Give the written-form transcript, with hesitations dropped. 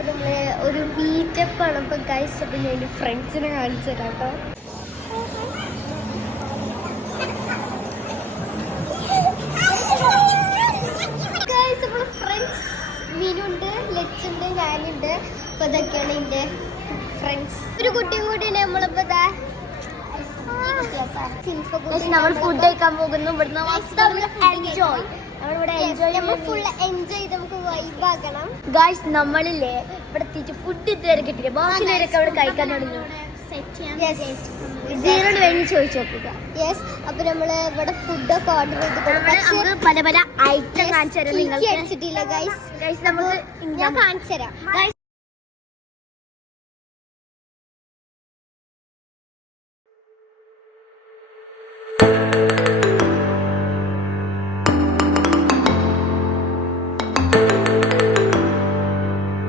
അപ്പൊ നമ്മള് ഒരു മീറ്റപ്പ് ആണ് ഇപ്പൊ ഗൈസ്. അപ്പൊ ഞാൻ എന്റെ ഫ്രണ്ട്സിനെ കാണിച്ചു തരാം കേട്ടോ. ഗൈസ് നമ്മള് ഫ്രണ്ട്സ് മീനുണ്ട്, ലച്ചുണ്ട്, ഞാനുണ്ട്. അപ്പൊ ഇതൊക്കെയാണ് എന്റെ ഫ്രണ്ട്സ്. ഒരു കുട്ടിയും കൂടി നമ്മളിപ്പോ നമ്മൾ ഫുഡ് കഴിക്കാൻ പോകുന്നു. ഇവിടുന്ന് എൻജോയ് നമുക്ക് വൈബ് ആക്കണം ഗായ്സ്. നമ്മളില്ലേ ഇവിടെ എത്തിയിട്ട് ഫുഡ് ഇതുവരെ കിട്ടില്ല. ബാക്കിയുള്ളവരൊക്കെ അവിടെ കഴിക്കാൻ തുടങ്ങി. വേണ്ടി ചോദിച്ചു നോക്കുക. യെസ്, അപ്പൊ നമ്മള് ഇവിടെ ഫുഡൊക്കെ ഓർഡർ ചെയ്തിട്ട് പല പല ഐറ്റം കാണിച്ചു തരാം. നിങ്ങൾക്ക് അടിച്ചിട്ടില്ല ഗൈസ്. നമുക്ക് ഞാൻ കാണിച്ചു തരാം.